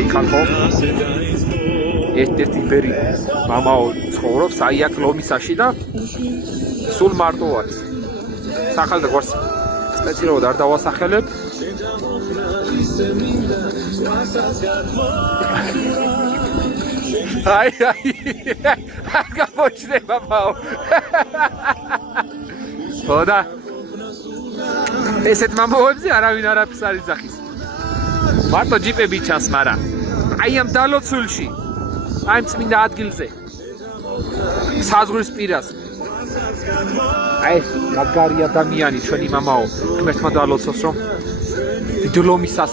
გაიხალხო. ერთ-ერთი ბერი მამაო ცხოვრობს აი აქ ლომისაში და სულ მარტო არის. სახელს გვარს სპეციალურად არ დავასახელებ. აი გამოჩნდება მამაო. ხოდა ესეთ მამაოებზე არავინ არაფერს არ იძახის. მარტო ჯიპები ჩანს, მაგრამ აი ამ დალოცულში, აი წმინდა ადგილზე, საზღვრის პირას. აი ეს მაგარი ადამიანი ჩვენი მამაო, ღმერთმა დალოცოს რომ დიდლომისას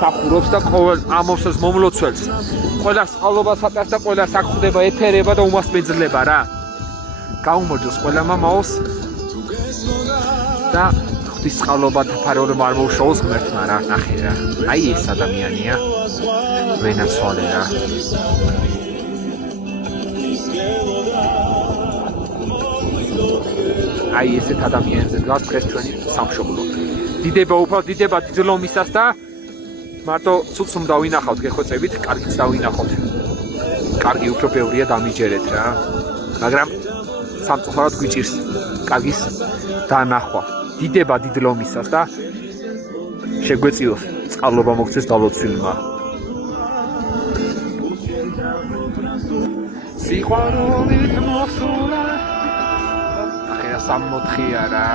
სახურობს და ყოველ ამოსოს მომლოცველს. ყველა სწავლობას ატარს და ყველას აქ ხვდება, ეთერება და უმასპინძლება რა. გაუმოჯოს ყველა მამაოს და ღვთის წყალობა დაფარული არ მოუშოვოს ღმერთმა რა, ნახე რა. აი ეს ადამიანია. ვენაცვალე რა. აი ესეთ ადამიანებზე დგას დღეს ჩვენი სამშობლო. დიდება უფალ დიდება დიდლომისას და მარტო ცუც უნდა ვინახავთ გეხვეწებით, კარგიც დავინახოთ. კარგი უფრო ბევრია დამიჯერეთ რა. მაგრამ სამწუხაროდ გვიჭირს კარგის დანახვა. დიდება დიდლომისას და შეგვეწიოს წყალობა მოგცეს დალოცვილმა. სიყვარულით მოსულა. ახლა 64-ია რა.